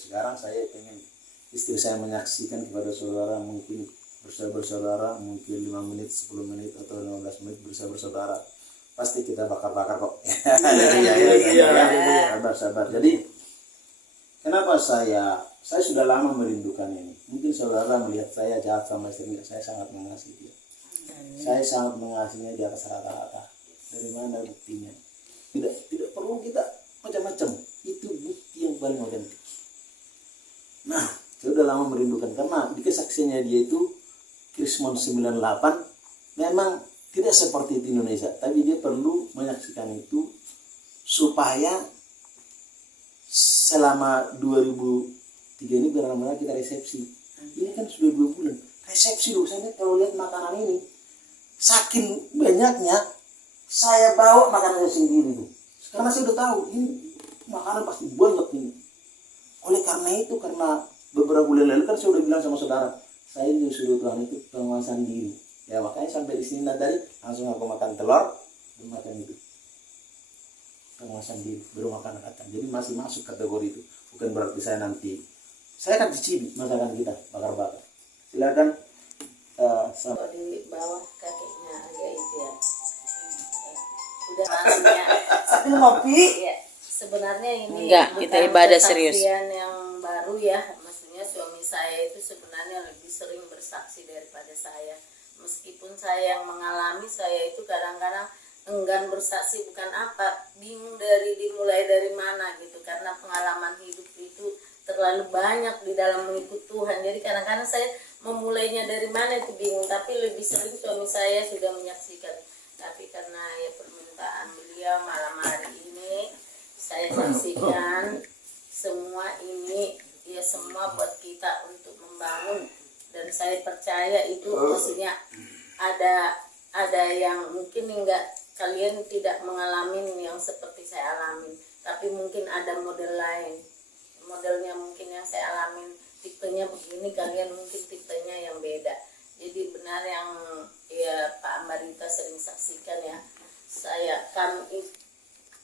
Sekarang saya pengen istri saya menyaksikan kepada saudara, mungkin bersaudara mungkin 5 menit, 10 menit atau 15 menit bersaudara. Pasti kita bakar-bakar kok. Sabar. Jadi kenapa saya sudah lama merindukan ini. Mungkin saudara melihat saya jahat sama istri saya sangat mengasihi dia. Saya sangat mengasihinya di atas rata-rata. Dari mana buktinya? Tidak perlu kita macam-macam. Itu bukti yang paling otentik. Nah, saya udah lama merindukan karena di kesaksiannya dia itu Krismon 98 memang tidak seperti di Indonesia, tapi dia perlu menyaksikan itu supaya selama 2003 ini benar-benar kita resepsi. Ini kan sudah 2 bulan resepsi loh. Saya kalau lihat makanan ini saking banyaknya, saya bawa makanannya sendiri tuh karena saya udah tahu ini makanan pasti banyak ini. Oleh karena itu, karena beberapa bulan lalu kan saya udah bilang sama saudara, saya disuruh Tuhan itu penguasaan diri. Ya makanya sampai di sini tadi langsung aku makan telur dan makan itu. Penguasaan diri, baru makan kacang. Jadi masih masuk kategori itu. Bukan berarti saya nanti, saya kan dicibit masakan kita bakar-bakar. Silakan. Di bawah kakinya aja itu ya. Udah langsungnya. Sambil ngopi. Ya. Sebenarnya ini enggak, kita ibadah serius. Yang baru ya, maksudnya suami saya itu sebenarnya lebih sering bersaksi daripada saya. Meskipun saya yang mengalami, saya itu kadang-kadang enggan bersaksi, bukan apa, bingung dimulai dari mana gitu, karena pengalaman hidup itu terlalu banyak di dalam mengikut Tuhan. Jadi kadang-kadang saya memulainya dari mana itu bingung, tapi lebih sering suami saya sudah menyaksikan. Tapi karena ya permintaan beliau malam hari ini, saya saksikan semua ini ya, semua buat kita untuk membangun, dan saya percaya itu maksudnya ada yang mungkin enggak, kalian tidak mengalami yang seperti saya alami, tapi mungkin ada model lain, modelnya mungkin yang saya alamin tipenya begini, kalian mungkin tipenya yang beda. Jadi benar yang ya Pak Ambarita sering saksikan ya, saya kan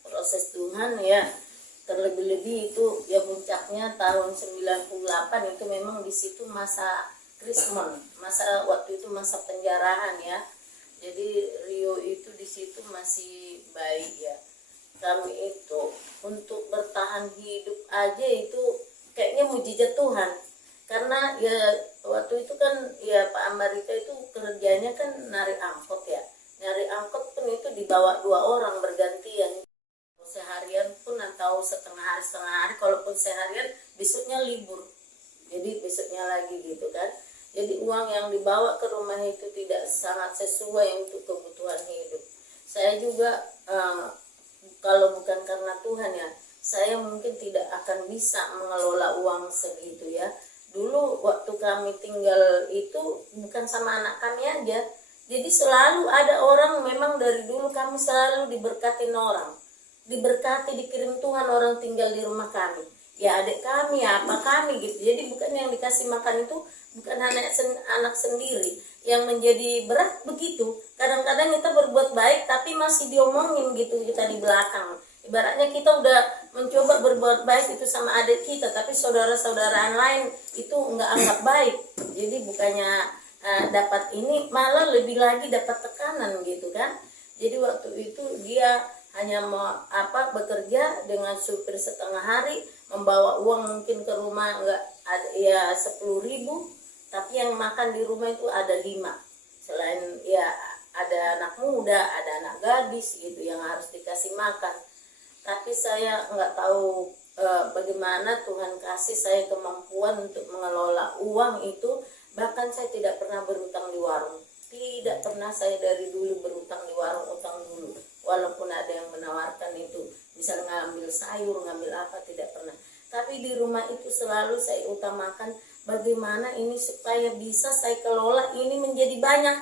proses Tuhan ya, terlebih-lebih itu ya puncaknya tahun 98 itu memang di situ masa Krismon, masa waktu itu masa penjarahan ya. Jadi Rio itu di situ masih baik ya. Kami itu untuk bertahan hidup aja itu kayaknya mujizat Tuhan. Karena ya waktu itu kan ya Pak Ambarita itu kerjanya kan narik angkot ya. Narik angkot pun itu dibawa 2 orang bergantian. Seharian pun atau setengah hari, kalaupun seharian besoknya libur, jadi besoknya lagi gitu kan. Jadi uang yang dibawa ke rumah itu tidak sangat sesuai untuk kebutuhan hidup. Saya juga kalau bukan karena Tuhan ya, saya mungkin tidak akan bisa mengelola uang segitu ya. Dulu waktu kami tinggal itu bukan sama anak kami aja, jadi selalu ada orang, memang dari dulu kami selalu diberkatin orang, diberkati, dikirim Tuhan orang tinggal di rumah kami. Ya adik kami, ya apa kami gitu. Jadi bukan yang dikasih makan itu bukan anak sendiri. Yang menjadi berat begitu. Kadang-kadang kita berbuat baik tapi masih diomongin gitu kita di belakang. Ibaratnya kita udah mencoba berbuat baik itu sama adik kita, tapi saudara-saudaraan lain itu nggak anggap baik. Jadi bukannya dapat ini, malah lebih lagi dapat tekanan gitu kan. Jadi waktu itu dia hanya mau bekerja dengan supir setengah hari, membawa uang mungkin ke rumah enggak ada ya 10.000, tapi yang makan di rumah itu ada 5. Selain ya ada anak muda, ada anak gadis gitu yang harus dikasih makan. Tapi saya nggak tahu bagaimana Tuhan kasih saya kemampuan untuk mengelola uang itu. Bahkan saya tidak pernah berhutang di warung. Tidak pernah saya dari dulu berutang di warung, utang dulu. Walaupun ada yang menawarkan itu, misal ngambil sayur, ngambil apa, tidak pernah. Tapi di rumah itu selalu saya utamakan bagaimana ini supaya bisa saya kelola ini menjadi banyak.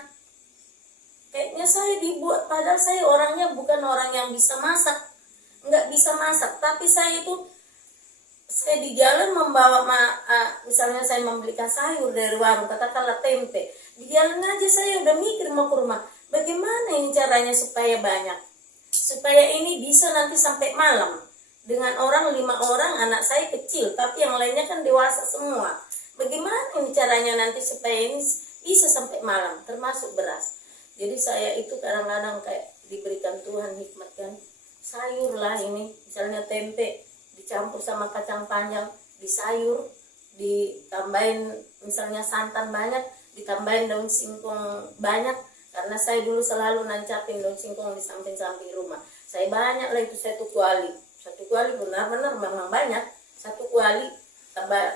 Kayaknya saya dibuat, padahal saya orangnya bukan orang yang bisa masak, nggak bisa masak. Tapi saya di jalan membawa misalnya saya membelikan sayur dari warung, katakanlah tempe, di jalan aja saya udah mikir mau ke rumah, bagaimana ini caranya supaya banyak, supaya ini bisa nanti sampai malam. Dengan 5 orang, anak saya kecil, tapi yang lainnya kan dewasa semua. Bagaimana ini caranya nanti supaya ini bisa sampai malam, termasuk beras. Jadi saya itu kadang-kadang kayak diberikan Tuhan hikmat kan, sayur lah ini, misalnya tempe dicampur sama kacang panjang, di sayur, ditambahin misalnya santan banyak, ditambahin daun singkong banyak, karena saya dulu selalu nancapin daun singkong di samping-samping rumah. Saya banyak lah itu, satu kuali benar-benar memang banyak, satu kuali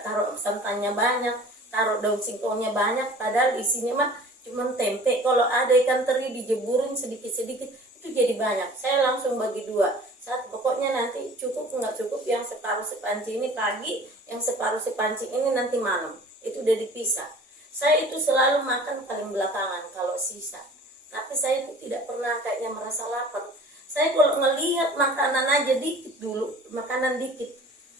taruh santannya banyak, taruh daun singkongnya banyak, padahal isinya mah cuma tempe. Kalau ada ikan teri dijeburin sedikit-sedikit itu jadi banyak. Saya langsung bagi 2. Pokoknya nanti cukup nggak cukup, yang separuh sepanci ini pagi, yang separuh sepanci ini nanti malam. Itu udah dipisah. Saya itu selalu makan paling belakangan kalau sisa. Tapi saya itu tidak pernah kayaknya merasa lapar. Saya kalau ngelihat makanan aja dikit dulu, makanan dikit,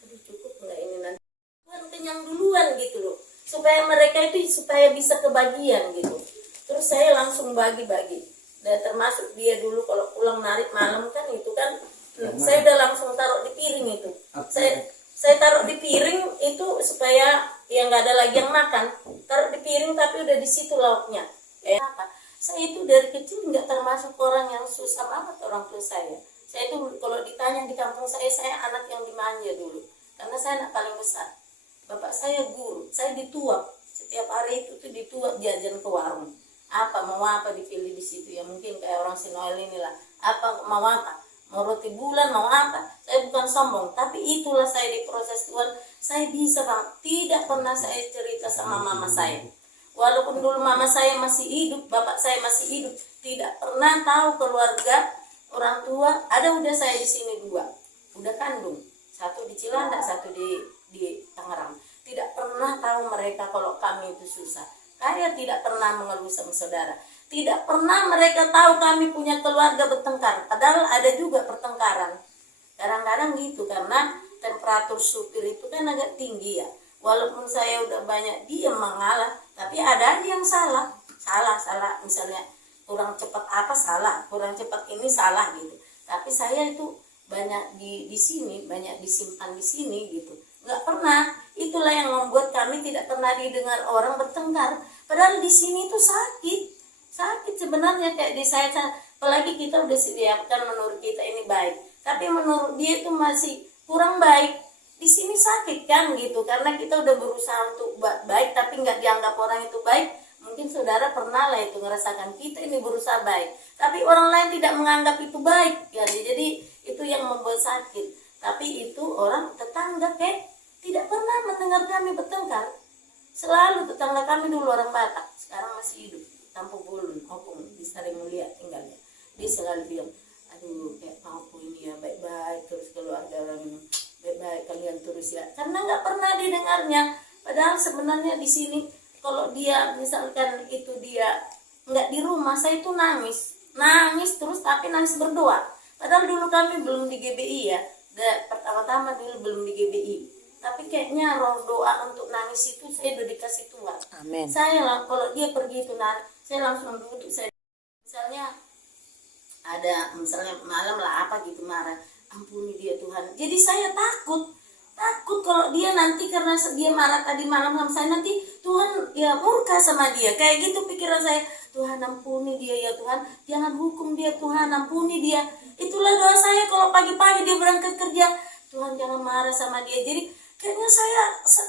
aduh cukup nggak ini nanti. Tuhan kenyang duluan gitu loh. Supaya mereka itu supaya bisa kebagian gitu. Terus saya langsung bagi-bagi. Dan termasuk dia dulu kalau pulang narik malam kan itu kan, saya udah langsung taruh di piring itu. Saya taruh di piring itu supaya yang nggak ada lagi yang makan. Taruh di piring tapi udah di situ lauknya. Saya itu dari kecil nggak termasuk orang yang susah banget orang tua saya. Saya itu kalau ditanya di kampung saya anak yang dimanja dulu. Karena saya anak paling besar. Bapak saya guru, saya dituak. Setiap hari itu tuh dituak jajan ke warung. Mau apa dipilih di situ ya, mungkin kayak orang Sinoel inilah. Mau apa? Mau roti bulan, mau apa? Saya bukan sombong, tapi itulah saya diproses Tuhan. Saya bisa bang, tidak pernah saya cerita sama mama saya. Walaupun dulu mama saya masih hidup, bapak saya masih hidup, tidak pernah tahu keluarga orang tua. Ada udah saya di sini 2, udah kandung, 1 di Cilandak, 1 di Tangerang. Tidak pernah tahu mereka kalau kami itu susah. Saya tidak pernah mengeluh sama saudara. Tidak pernah mereka tahu kami punya keluarga bertengkar. Padahal ada juga pertengkaran. Kadang-kadang gitu, karena temperatur supir itu kan agak tinggi ya. Walaupun saya udah banyak diam mengalah, tapi ada aja yang salah. Misalnya kurang cepat apa salah, kurang cepat ini salah gitu. Tapi saya itu banyak di sini, banyak disimpan di sini gitu. Nggak pernah. Itulah yang membuat kami tidak pernah didengar orang bertengkar. Padahal di sini itu sakit sebenarnya, kayak di saya, apalagi kita udah sediakan menurut kita ini baik, tapi menurut dia itu masih kurang baik. Di sini sakit kan gitu, karena kita udah berusaha untuk baik tapi nggak dianggap orang itu baik. Mungkin saudara pernah lah itu ngerasakan, kita ini berusaha baik tapi orang lain tidak menganggap itu baik ya. Jadi itu yang membuat sakit. Tapi itu orang tetangga tidak pernah mendengar kami bertengkar. Selalu tetangga kami dulu orang Batak, sekarang masih hidup, Tampu Bulun, Opung di Sari Mulia tinggalnya. Dia selalu bilang, aduh kayak Tampu ini ya baik-baik terus, keluarga orang ini baik-baik kalian terus ya. Karena nggak pernah didengarnya. Padahal sebenarnya di sini kalau dia misalkan itu dia nggak di rumah, saya itu nangis terus, tapi nangis berdoa. Padahal dulu kami belum di GBI ya, pertama-tama dulu belum di GBI. Tapi kayaknya roh doa untuk nangis itu saya udah dikasih Tuhan. Amin. Saya lah kalau dia pergi itu saya langsung duduk. Saya misalnya ada malam lah apa gitu marah, ampuni dia Tuhan. Jadi saya takut kalau dia nanti karena dia marah tadi malam sama saya, nanti Tuhan ya murka sama dia. Kayak gitu pikiran saya. Tuhan ampuni dia ya Tuhan, jangan hukum dia Tuhan, ampuni dia. Itulah doa saya kalau pagi-pagi dia berangkat kerja, Tuhan jangan marah sama dia. Jadi kayaknya saya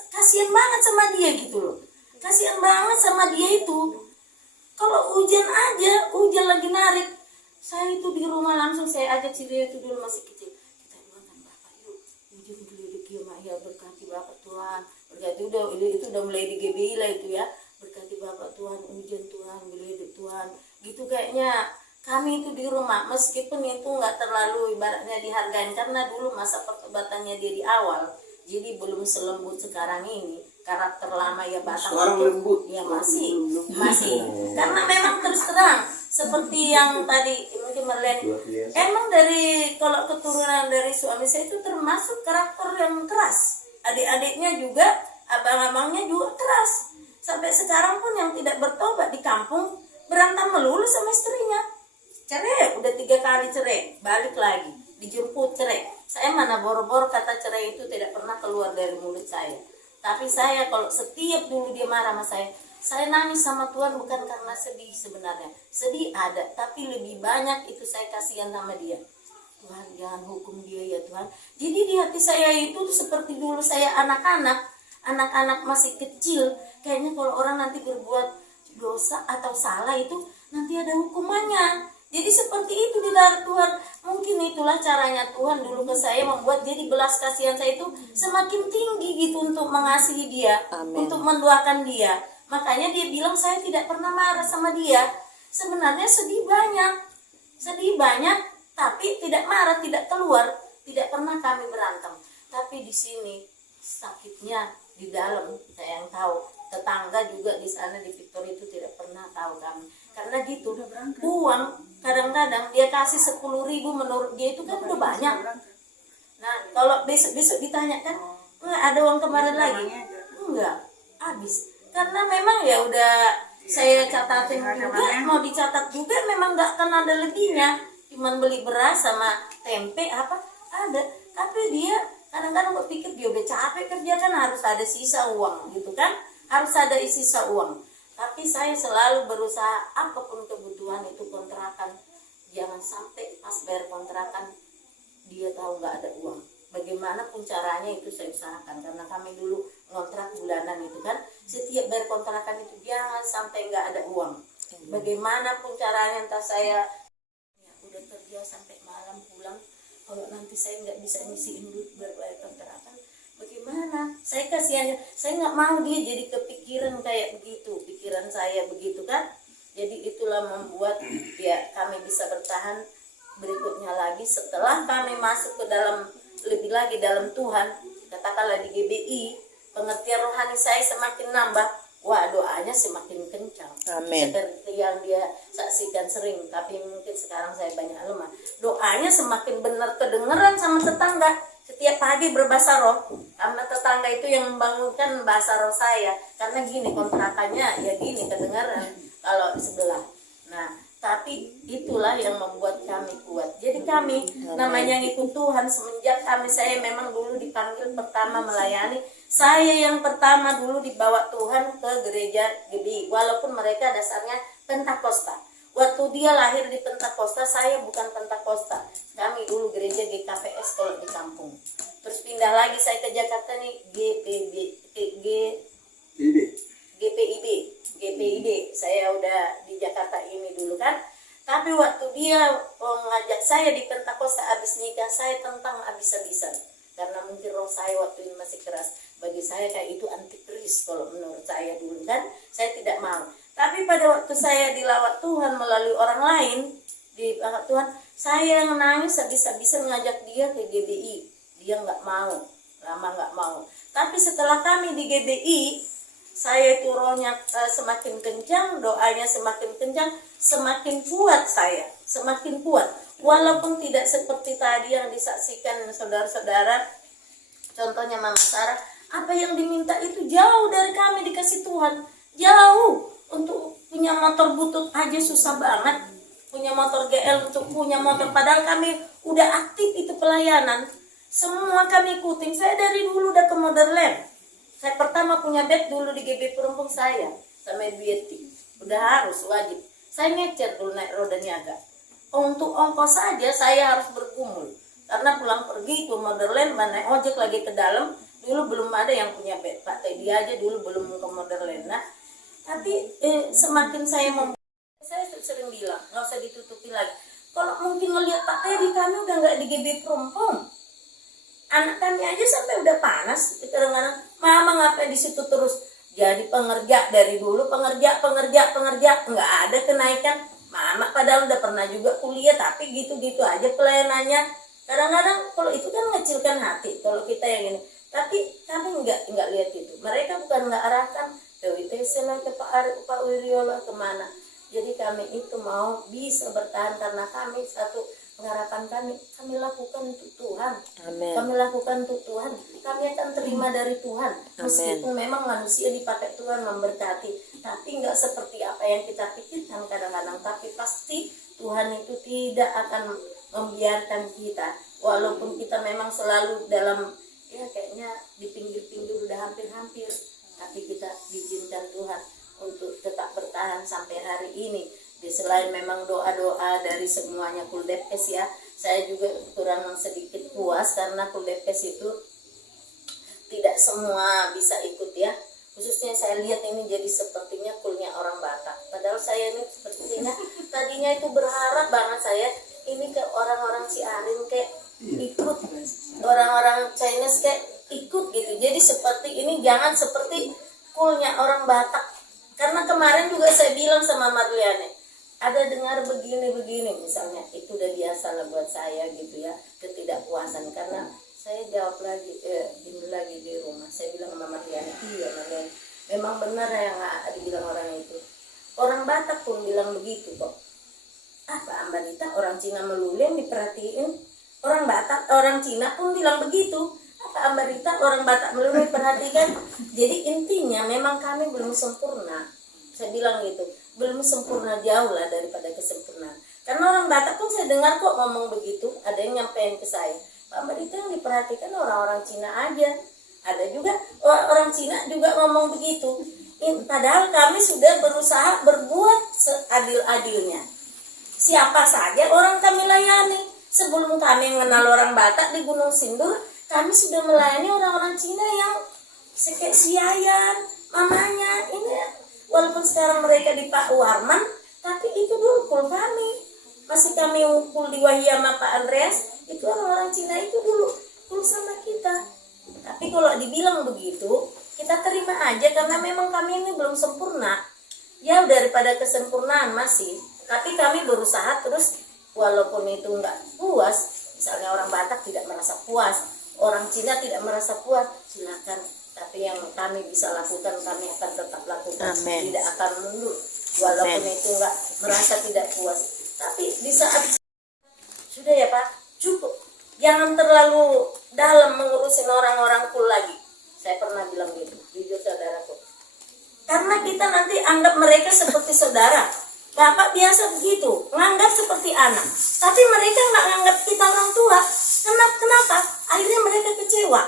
kasihan banget sama dia gitu loh. Kasihan banget sama dia itu. Kalau hujan aja, hujan lagi narik, saya itu di rumah langsung saya ajak si dia itu dulu masih kecil. Kita doakan Bapak yuk, hujan dulu ya berkati Bapak Tuhan. Berkati itu udah mulai di GBI lah itu ya. Berkati Bapak Tuhan, ujian Tuhan, giliran Tuhan, gitu kayaknya kami itu di rumah, meskipun itu nggak terlalu ibaratnya dihargain karena dulu masa pertobatannya dia di awal, jadi belum selembut sekarang ini. Karakter lama ya Batang Sekarang itu lembut. ya masih karena memang terus terang seperti yang tadi mungkin Marlene, Luar biasa. emang dari kalau keturunan dari suami saya itu termasuk karakter yang keras, adik-adiknya juga, abang-abangnya juga keras. Sampai sekarang pun yang tidak bertobat di kampung berantem melulu sama istrinya, cerai, udah 3 kali cerai, balik lagi, dijemput cerai. Saya mana boro-boro kata cerai itu tidak pernah keluar dari mulut saya. Tapi saya kalau setiap dulu dia marah sama saya nangis sama Tuhan bukan karena sedih sebenarnya. Sedih ada, tapi lebih banyak itu saya kasihan sama dia. Tuhan jangan hukum dia ya Tuhan. Jadi di hati saya itu seperti dulu saya anak-anak masih kecil. Kayaknya kalau orang nanti berbuat dosa atau salah itu nanti ada hukumannya. Jadi seperti itu di dalam Tuhan. Mungkin itulah caranya Tuhan dulu ke saya membuat jadi belas kasihan saya itu semakin tinggi gitu untuk mengasihi dia, Amin. untuk mendoakan dia. Makanya dia bilang saya tidak pernah marah sama dia. Sebenarnya sedih banyak, tapi tidak marah, tidak keluar, tidak pernah kami berantem. Tapi di sini sakitnya di dalam saya yang tahu. Tetangga juga di sana di Victor itu tidak pernah tahu kami. Karena gitu, uang kadang-kadang dia kasih 10.000 menurut dia itu kan udah banyak. Nah kalau besok ditanyakan, enggak ada uang kemarin lagi? Enggak, habis. Karena memang ya udah saya catatin juga, mau dicatat juga memang enggak akan ada lebihnya. Cuman beli beras sama tempe apa ada. Tapi dia kadang-kadang berpikir dia udah capek kerja kan harus ada sisa uang gitu kan. Harus ada sisa uang. Tapi saya selalu berusaha apapun kebutuhan itu kontrakan. Jangan sampai pas bayar kontrakan dia tahu nggak ada uang. Bagaimanapun caranya itu saya usahakan. Karena kami dulu ngontrak bulanan itu kan. Setiap bayar kontrakan itu jangan sampai nggak ada uang. Bagaimanapun caranya entah saya ya, udah kerja sampai malam pulang. Kalau nanti saya nggak bisa ngisiin duit bayar kontrakan. Bagaimana? Saya kasihan, saya nggak mau dia jadi kepikiran kayak begitu, pikiran saya begitu kan. Jadi itulah membuat ya kami bisa bertahan. Berikutnya lagi setelah kami masuk ke dalam lebih lagi dalam Tuhan, katakanlah di GBI, pengertian rohani saya semakin nambah. Wah doanya semakin kencang. Amin. Seperti yang dia saksikan sering, tapi mungkin sekarang saya banyak lemah. Doanya semakin benar kedengeran sama tetangga. Setiap pagi berbahasa roh, karena tetangga itu yang membangunkan bahasa roh saya. Karena gini kontrakannya ya gini kedengaran kalau di sebelah. Nah tapi itulah yang membuat kami kuat. Jadi kami namanya ngikut Tuhan semenjak saya memang dulu dipanggil pertama melayani. Saya yang pertama dulu dibawa Tuhan ke gereja GBI, walaupun mereka dasarnya Pentakosta. Waktu dia lahir di Pentakosta, saya bukan Pentakosta. Kami dulu gereja GKPS kalau di kampung. Terus pindah lagi saya ke Jakarta nih GPIB. Saya udah di Jakarta ini dulu kan. Tapi waktu dia ngajak saya di Pentakosta abis nikah, saya tentang abis-abisan. Karena mungkin roh saya waktu ini masih keras. Bagi saya kayak itu antikris kalau menurut saya dulu kan. Saya tidak mau. Tapi pada waktu saya dilawat Tuhan melalui orang lain, di Tuhan, saya yang nangis habis-habisan ngajak dia ke GBI. Dia nggak mau, lama nggak mau. Tapi setelah kami di GBI, saya itu rohnya semakin kencang, doanya semakin kencang, semakin kuat saya, semakin kuat. Walaupun tidak seperti tadi yang disaksikan saudara-saudara, contohnya Mama Sarah, apa yang diminta itu jauh dari kami dikasih Tuhan, jauh. Untuk punya motor butut aja susah banget, punya motor GL untuk punya motor, padahal kami udah aktif itu pelayanan, semua kami ikutin. Saya dari dulu udah ke Motherland. Saya pertama punya bed dulu di GB Perumpung saya sama Ibu Yeti, udah harus wajib. Saya ngecer dulu naik roda niaga. Untuk ongkos saja saya harus bergumul, karena pulang pergi ke Motherland naik ojek lagi ke dalam. Dulu belum ada yang punya bed, Pak Teddy aja dulu belum ke Motherland. Nah tapi semakin saya saya sering bilang nggak usah ditutupi lagi. Kalau mungkin ngelihat Pak Teddy, kami udah nggak di GB Perumpung, anak kami aja sampai udah panas kadang-kadang, Mama ngapain di situ terus, jadi pengerja dari dulu, pengerja nggak ada kenaikan. Mama padahal udah pernah juga kuliah tapi gitu-gitu aja pelayanannya. Kadang-kadang kalau itu kan mengecilkan hati kalau kita yang ini. Tapi kami nggak lihat itu. Mereka bukan nggak arahkan ke WTC lah, ke Pak Wiryo lah, kemana. Jadi kami itu mau bisa bertahan karena kami satu pengharapan kami lakukan untuk Tuhan. Amin. Kami lakukan untuk Tuhan. Kami akan terima dari Tuhan. Meskipun memang manusia dipakai Tuhan memberkati, tapi nggak seperti apa yang kita pikirkan kadang-kadang. Tapi pasti Tuhan itu tidak akan membiarkan kita, walaupun kita memang selalu dalam ya kayaknya di pinggir-pinggir udah hampir-hampir, tapi kita diizinkan Tuhan untuk tetap bertahan sampai hari ini. Di selain memang doa-doa dari semuanya Kuldepkes ya, saya juga kurang sedikit puas karena Kuldepkes itu tidak semua bisa ikut ya. Khususnya saya lihat ini jadi sepertinya kulnya orang Batak. Padahal saya ini sepertinya tadinya itu berharap banget saya ini ke orang-orang Ciarin kayak ikut, orang-orang Chinese kayak ikut gitu. Jadi seperti ini jangan seperti kulnya orang Batak. Karena kemarin juga saya bilang sama Marliane, ada dengar begini-begini misalnya, itu udah biasa lah buat saya gitu ya, ketidakpuasan. Karena saya jawab lagi, ini lagi di rumah, saya bilang sama Marliane, iya Marliane, memang benar yang dibilang orang itu. Orang Batak pun bilang begitu kok. Pak Ambarita, orang Cina melulu yang diperhatiin. Orang Batak, orang Cina pun bilang begitu. Pak Ambarita, orang Batak melulu diperhatikan. Jadi intinya memang kami belum sempurna. Saya bilang gitu, belum sempurna, jauh lah daripada kesempurnaan. Karena orang Batak pun saya dengar kok ngomong begitu, ada yang nyampein ke saya. Pak Ambarita yang diperhatikan orang-orang Cina aja. Ada juga orang Cina juga ngomong begitu. Padahal kami sudah berusaha berbuat seadil-adilnya. Siapa saja orang kami layani. Sebelum kami mengenal orang Batak di Gunung Sindur, kami sudah melayani orang-orang Cina yang kayak si Yayan, mamanya. Ini walaupun sekarang mereka di Pak Warman, tapi itu dulu kul kami. Masih kami kul di Wahia sama Pak Andreas, itu orang-orang Cina itu dulu kul sama kita. Tapi kalau dibilang begitu, kita terima aja karena memang kami ini belum sempurna. Jauh daripada kesempurnaan masih. Tapi kami berusaha terus, walaupun itu nggak puas, misalnya orang Batak tidak merasa puas, orang Cina tidak merasa puas, silakan. Tapi yang kami bisa lakukan, kami akan tetap lakukan. Amen. Tidak akan mundur, walaupun Amen. itu nggak merasa tidak puas. Tapi di saat sudah ya Pak, cukup. Jangan terlalu dalam mengurusin orang-orang kul lagi. Saya pernah bilang gitu, jujur saudaraku. Karena kita nanti anggap mereka seperti saudara. Bapak biasa begitu, menganggap seperti anak. Tapi mereka nggak menganggap kita orang tua. Kenapa? Akhirnya mereka kecewa.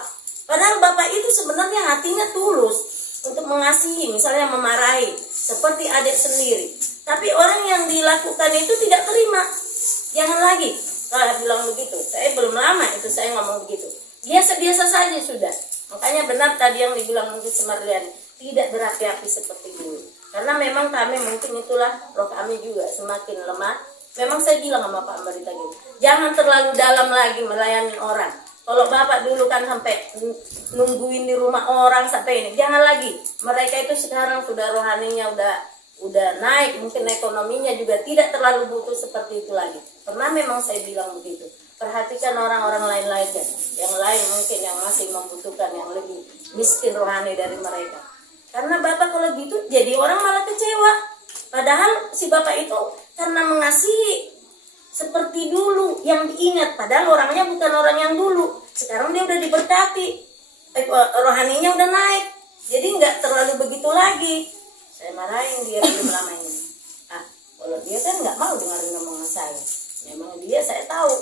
Padahal Bapak itu sebenarnya hatinya tulus untuk mengasihi, misalnya memarahi, seperti adik sendiri. Tapi orang yang dilakukan itu tidak terima. Jangan lagi. Saya bilang begitu. Saya belum lama itu saya ngomong begitu. Biasa-biasa saja sudah. Makanya benar tadi yang dibilang mungkin Semarlian, tidak berapi-api seperti dulu. Karena memang kami mungkin itulah roh kami juga semakin lemah. Memang saya bilang sama Pak Ambarita gitu, jangan terlalu dalam lagi melayani orang. Kalau Bapak dulu kan sampai nungguin di rumah orang sampai ini, jangan lagi. Mereka itu sekarang sudah rohaninya udah naik, mungkin ekonominya juga tidak terlalu butuh seperti itu lagi. Karena memang saya bilang begitu. Perhatikan orang-orang lain-lainnya, yang lain mungkin yang masih membutuhkan, yang lebih miskin rohani dari mereka. Karena Bapak kalau gitu jadi orang malah kecewa. Padahal si Bapak itu karena mengasihi seperti dulu yang diingat. Padahal orangnya bukan orang yang dulu. Sekarang dia udah diberkati, rohaninya udah naik. Jadi nggak terlalu begitu lagi. Saya marahin dia belum lama ini. Kalau dia kan nggak mau dengerin omongan saya. Memang dia saya tahu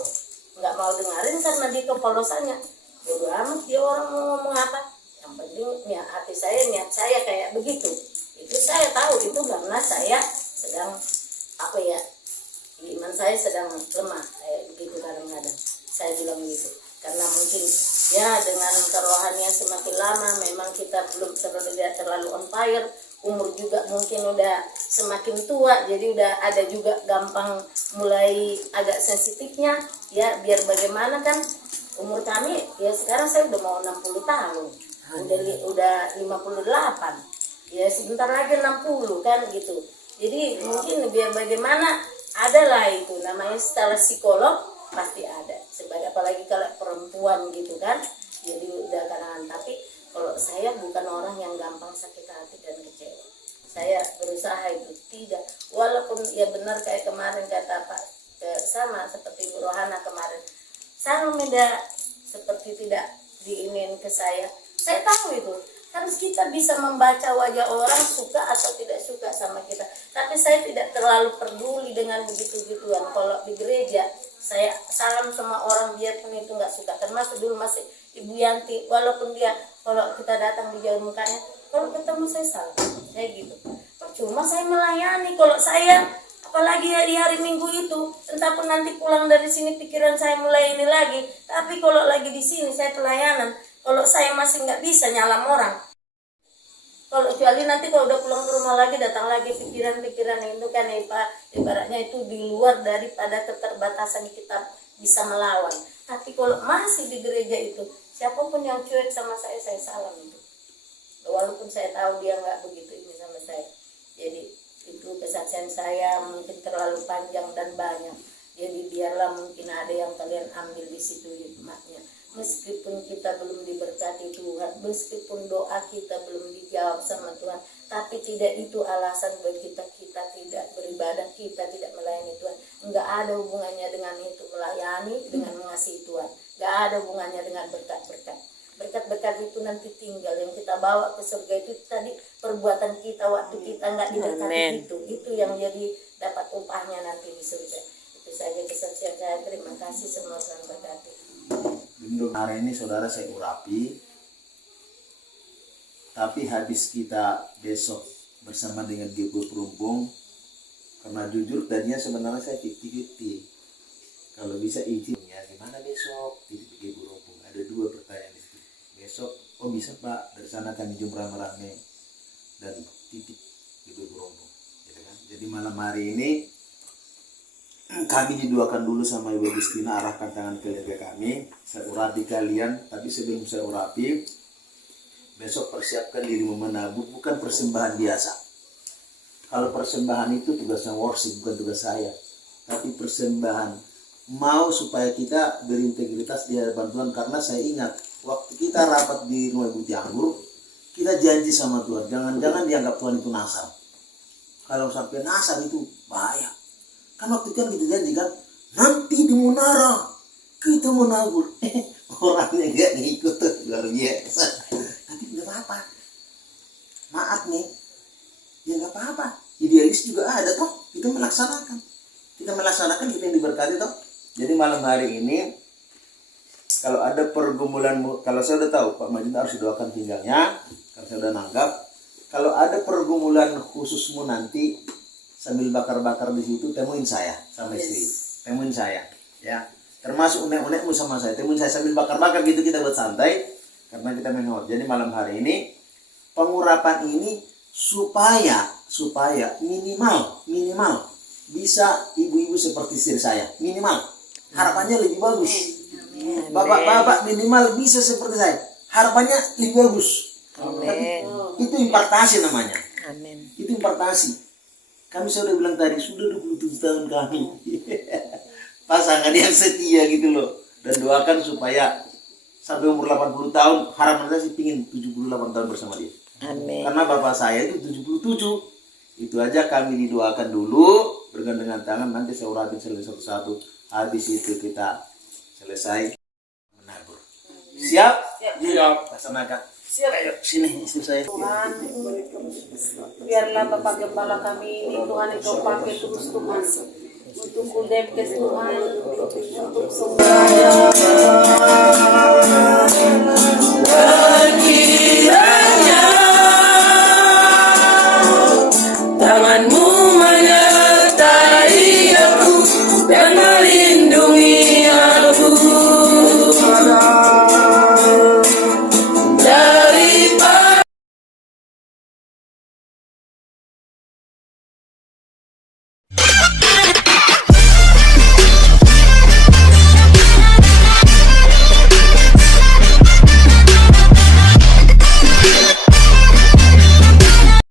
nggak mau dengerin karena dia kepolosannya. Bodoh amat dia orang mau ngomong apa. Yang penting niat saya kayak begitu. Itu saya tahu itu karena saya sedang iman saya sedang lemah kayak begitu kadang-kadang. Saya bilang gitu. Karena mungkin ya dengan kerohanian semakin lama memang kita belum terlalu on fire. Umur juga mungkin udah semakin tua, jadi udah ada juga gampang mulai agak sensitifnya. Ya biar bagaimana kan umur kami ya sekarang saya udah mau 60 tahun. Udah 58. ya sebentar lagi 60 kan gitu. Jadi mungkin biar bagaimana adalah itu namanya secara psikolog pasti ada. Sebagai apalagi kalau perempuan gitu kan. Jadi udah kalangan. Tapi kalau saya bukan orang yang gampang sakit hati dan kecewa. Saya berusaha itu tidak. Walaupun ya benar kayak kemarin kata Pak sama seperti Bu Rohana kemarin. Saya tidak seperti tidak diinin ke saya. Saya tahu itu. Harus kita bisa membaca wajah orang suka atau tidak suka sama kita. Tapi saya tidak terlalu peduli dengan begitu-gituan. Kalau di gereja, saya salam sama orang biarpun itu nggak suka. Termasuk dulu masih Ibu Yanti, walaupun dia kalau kita datang di jauh mukanya, kalau ketemu saya salam, kayak gitu. Percuma saya melayani. Kalau saya, apalagi di hari Minggu itu, entah pun nanti pulang dari sini pikiran saya mulai ini lagi. Tapi kalau lagi di sini saya pelayanan. Kalau saya masih nggak bisa nyalam orang, kalau kecuali nanti kalau udah pulang ke rumah lagi datang lagi pikiran-pikiran itu kan ibaratnya itu di luar daripada keterbatasan kita bisa melawan. Tapi kalau masih di gereja itu siapapun yang cuek sama saya salam itu. Walaupun saya tahu dia nggak begitu ini sama saya. Jadi itu kesaksian saya mungkin terlalu panjang dan banyak. Jadi biarlah mungkin ada yang kalian ambil di situ hikmahnya. Meskipun kita belum diberkati Tuhan, meskipun doa kita belum dijawab sama Tuhan, tapi tidak itu alasan buat kita tidak beribadah, kita tidak melayani Tuhan. Enggak ada hubungannya dengan itu melayani, dengan mengasihi Tuhan. Enggak ada hubungannya dengan berkat-berkat. Berkat-berkat itu nanti tinggal, yang kita bawa ke surga itu tadi perbuatan kita waktu kita enggak diberkati itu yang jadi dapat upahnya nanti di surga. Itu saja kesaksian saya. Terima kasih semua, Tuhan berkati. Hari ini saudara saya urapi, tapi habis kita besok bersama dengan Gebo Perumpung, karena jujur tadinya sebenarnya saya 50-50. Kalau bisa izin ya gimana besok di Gebo Perumpung, ada 2 pertanyaan di situ. Besok oh bisa Pak, dari sana kami jumpa rame-rame dan titik Gebo Perumpung gitu kan. Jadi malam hari ini kami didoakan dulu sama Ibu Agustina, arahkan tangan keluarga kami. Saya urapi kalian, tapi sebelum saya urapi, besok persiapkan dirimu menabur, bukan persembahan biasa. Kalau persembahan itu tugasnya worship, bukan tugas saya. Tapi persembahan mau supaya kita berintegritas di hadapan Tuhan. Karena saya ingat, waktu kita rapat di rumah Ibu Tianggur, kita janji sama Tuhan, jangan-jangan dianggap Tuhan itu nasar. Kalau sampai nasar itu bahaya. Kan waktu itu kan kita janji kan, nanti di Munara kita menabur. Orangnya gak ngikut tuh, luar biasa. Tapi gak apa-apa. Maaf nih, ya gak apa-apa. Idealis juga ada toh, kita melaksanakan. Kita yang diberkati toh. Jadi malam hari ini, kalau ada pergumulan, kalau saya udah tahu Pak Majid harus didoakan pinggangnya, karena saya udah nanggap. Kalau ada pergumulan khususmu nanti, sambil bakar-bakar di situ, temuin saya sama istri, temuin saya, ya. Termasuk unek-unekmu sama saya, temuin saya sambil bakar-bakar gitu, kita buat santai, karena kita menghormati. Jadi malam hari ini pengurapan ini supaya minimal bisa ibu-ibu seperti istri saya, minimal. Harapannya lebih bagus. Bapak-bapak minimal bisa seperti saya, harapannya lebih bagus. Tapi itu impartasi namanya. Amin. Itu impartasi. Kami sudah bilang tadi, sudah 27 tahun kami. Pasangan yang setia gitu loh. Dan doakan supaya sampai umur 80 tahun, harapan saya sih pingin 78 tahun bersama dia. Amin. Karena bapak saya itu 77. Itu aja kami didoakan dulu, bergandengan tangan, nanti saya uratin selesai satu-satu. Habis itu kita selesai menabur. Siap? Siap. Laksanakan. Siap. Ayo, sini istri saya. Tuhan, biarlah Bapak Gembala kami ini Tuhan Engkau pakai terus Tuhan untuk kudepkes Tuhan, untuk semuanya. Kiranya tanganmu menyertai